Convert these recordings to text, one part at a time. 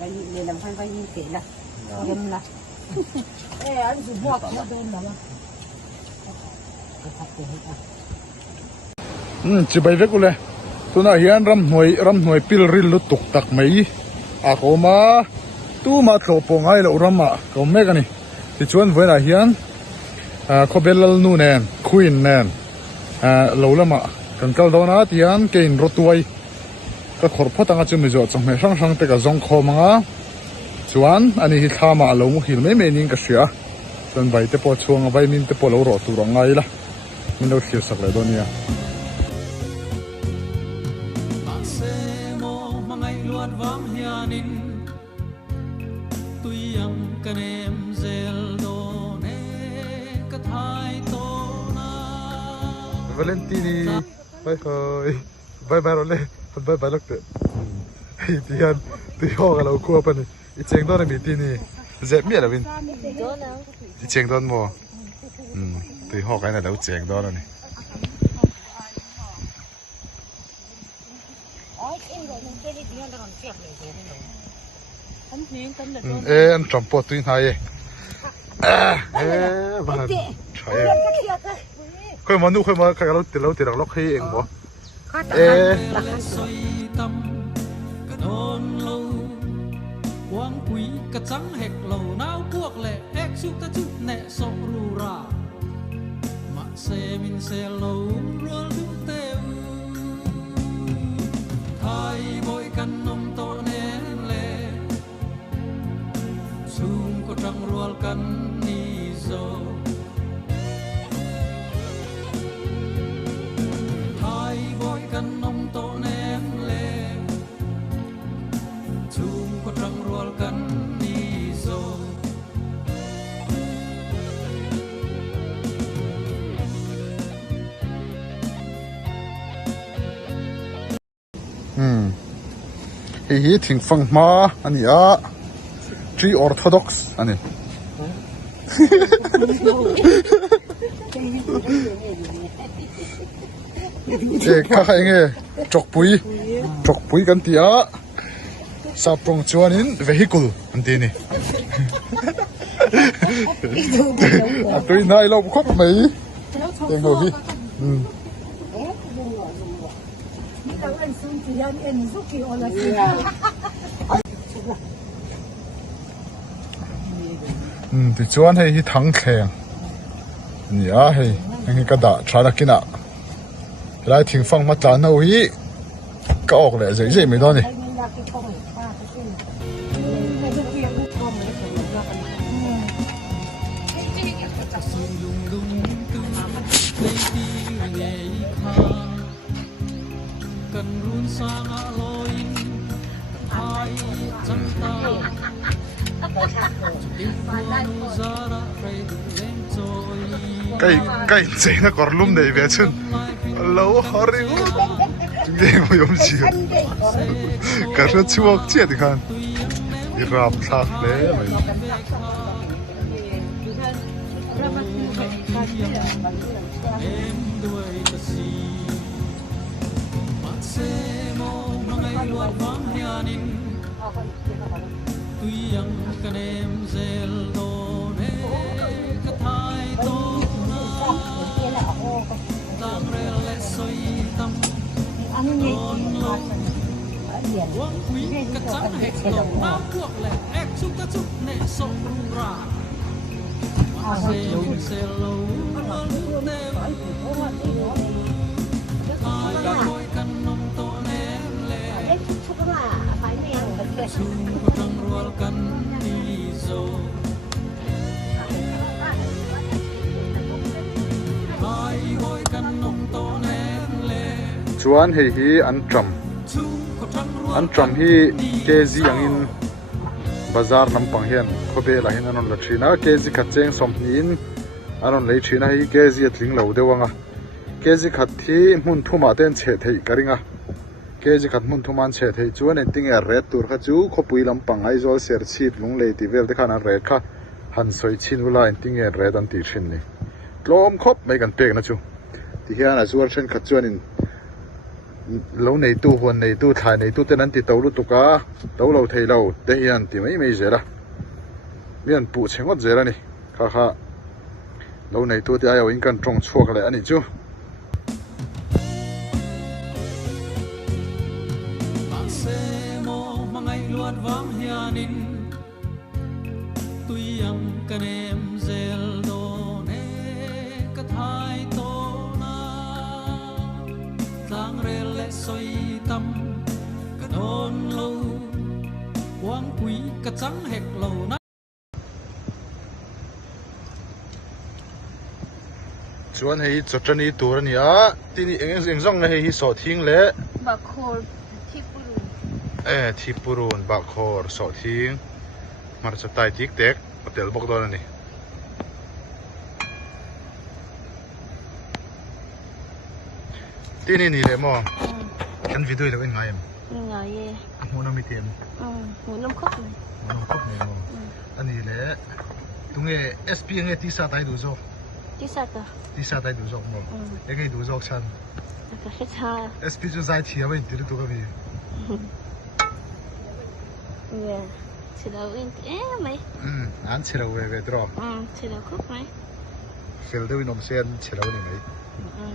vậy để làm phải kể là đêm là anh chỉ buộc nó đêm là chỉ bay về cũng tôi nói hiện ram nuôi pil ril lu tuk tak mấy ako ma tu ma thlo po ngai lo rama ko me ka ni ti chuan voi la hian khobelal nu nen queen nen lo lama kan kal dona tian kein rotuai ka khor photanga chu mi zo chang me sang sang te ka zong kho manga chuan ani hi thama lo mu hil me me ning ka sia chuan vai te po chuang vai min te po lo ro tu ro ngai la min lo khil sak le donia vang hianin tuyang kanem zel do ne ka thai to na Valentini bye bye bye rồi bye bye lúc đấy tian tùy họ cái lâu cua bên này chèn đó là bị tin này dẹp miết là bên chèn đó mò tùy họ cái này lâu chèn đó là này anh trồng pot tuyên hay bạn trời khơi mà nu khơi mà cái lâu tiền lóc hay em bỏ quang quý cả trắng hệt lầu náo cuốc lệ ép chúc ta chúc nè sọ rù ra mà xe mình xe lầu luôn lúc teo thay bội căn nông to nén lệ chung có trăng ruột căn ni dô thay bội căn nông to nén lệ chung có trăng ruột căn ni dô hi thing phang ma ani a tri orthodox ani kha khai nge chok pui kan tia sa prong chuanin vehicle an ti ni a tui nai lo khop mai teng ho hi thì chuan hei hi thang khleng ni a hei hi ka da thara kina lai thing phang ma tla no hi ka ok le zai mai do ni cái chế nó còn lum đầy về chân lâu hori chúng ta có yếm gì cả số chuộc chết thì khan đi rạp sạc đấy mày tuyang kanem zel do ne ka thai to na tang rel le soi tam don lo quang quý ka trắng hệt lầu náo cuốc lệ ép chúc ta chúc nè sọ ru ra mà xe lâu lo lu teo ai coi căn nông to nén lệ chung có trăng ruột căn ni dô ai gọi căn nông to nén lệ chuan hei hi an tram hi kg angin bazar lampang hian khobe la hin anon la thina kg khat cheng som nin anon lei thina hi kg atling lo dewanga kg khat thi mun thuma ten che thei karinga kg khat mun thuman che thei chuan en tinge red tur kha chu khopui lampang aizol ser chhit lung lei ti vel te khana red kha han soi chin wala en tinge red an ti thin ni tlom khop mai kan pek na chu ti hian a zuar then khat chuan in lâu này tu huân này tu thải này tu tên anh thì tàu lúc tu cá tàu lâu thầy lâu để hiện thì mấy giờ ra miền phụ chém ngót giờ ra nè khá khá lâu này tu thì ai ở in căn trồng chuột lại anh ấy chứ chuan hei chotran ni tur ani a tini eng zong na hei hi so thing le bà khô thi puru thipurun ba khor so thing mar cha tai tik tek hotel bok don ani tini ni le mo kan video lo en ngai em ngồi ye mo na mi tem ngồi năm khóc này mo khop ne mo ani le tunge sp nge ti sa tai du zo chứ sao cơ ti sa tai du zo mo e ngai du zo chan cái hết ha sp jo zai thi a wen ti tu ka bi yeah chỉ đâu in mày an chelo ve dro chỉ đâu khóc mày khel de winom sen chelo ni mai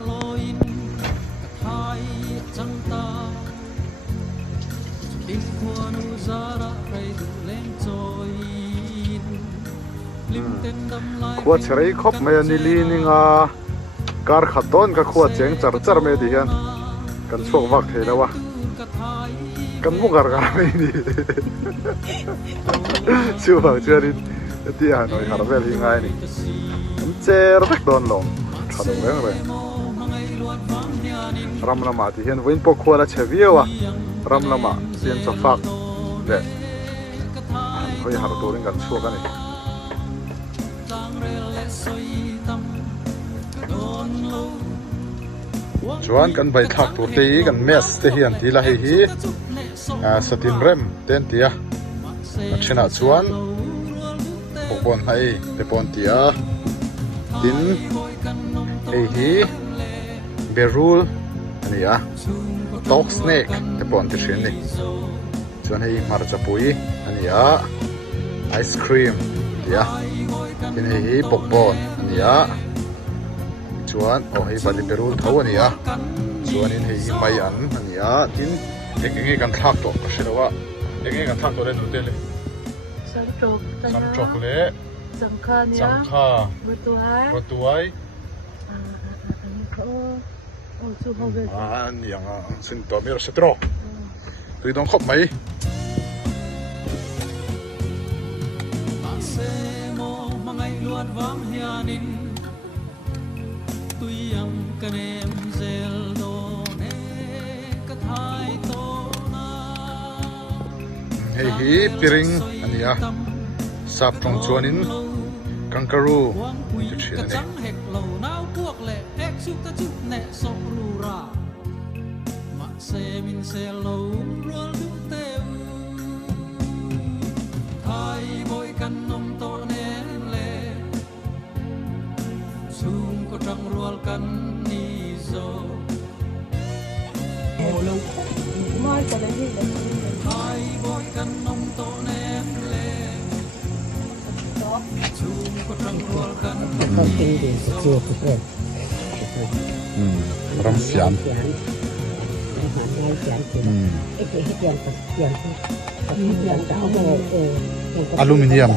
loin hai chẳng ta in quan uzara ray du lên trôi lim tên đâm lai khua cherei khop mai ani li ninga kar khaton ka khua cheng char char me di hian kan chuak vak thei lawa kan mu gar gar mai ni chu bang chuanin ti hanoi har vel hi ngai ni kan cher vek don lo thalo reng reng ram lama ti hian voin po khua la cheviwa ram lama sian cha fak le hoi har turin kan chuak ani chuan kan bai thak tur te kan mes te hian ti la hi satin rem ten tia chena chuan pokpon hai te pon tia tin hi berul ani a dog snake te pon ti thin ni chuan hei mar chapui ani a ice cream tia tin hi pokpon ani a chuan hei bali berul tho ani a chuan in hei mai an ani a tin enge kan thak to ka shirawa enge kan thak to le nu te le sam chok le sam kha batuai an yang sin to mir setro tui dong khop mai hei hi piring ania sap tong chuanin kangaroo ti thin ani moi cái đấy gì đấy ram fian aluminium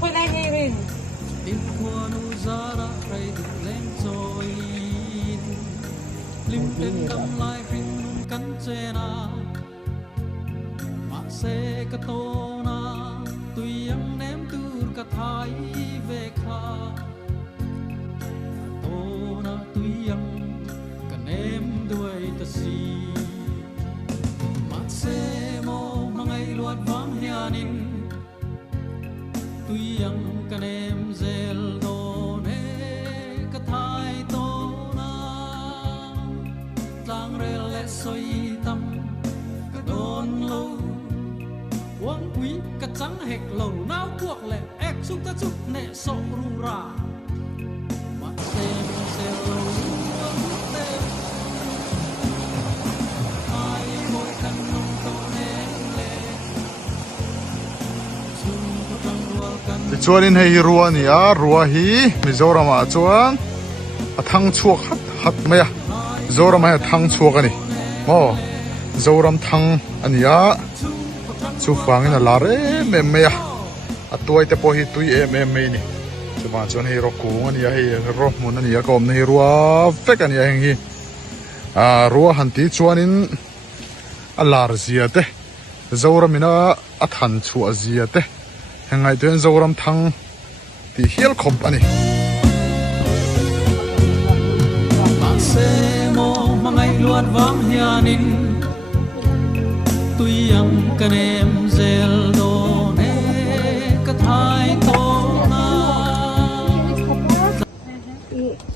thôi đây nghe mình lim tên đâm lai phim cắn chê na mà xe cả tô na tuy em ném tư cả thái về kha tô na tuy em cả ném đuôi ta si mà xe mô mà ngày luat vắng hianin tuy em cả ném zel đồ nê cả thái tô lang rel le soi tam quý cả trắng hệt lầu nao cuộc lệ ép xúc ta chút nệ sọ ru ra mà xem lầu tem ai ngồi khăn nông to nén lệ chung có trăng rùa căn thì chuan in hei rùa ni a rùa hi Mizoram a chuan a thang chuak hat mai a Zoram a thang chuak ani mo Zoram thang ani a chu fangin a lar em mai a tuai te po hi tui em mai ni chuma chuan hei ro kung ani a hei ro mun ani a kom nei rùa vek ani a heng hi a rùa han ti chuan in a lar zia te Zoram ina a than chu a zia te hengai tuen Zoram thang ti hial khop ani se mo mangai luat wang hianin tuyang kanem zel do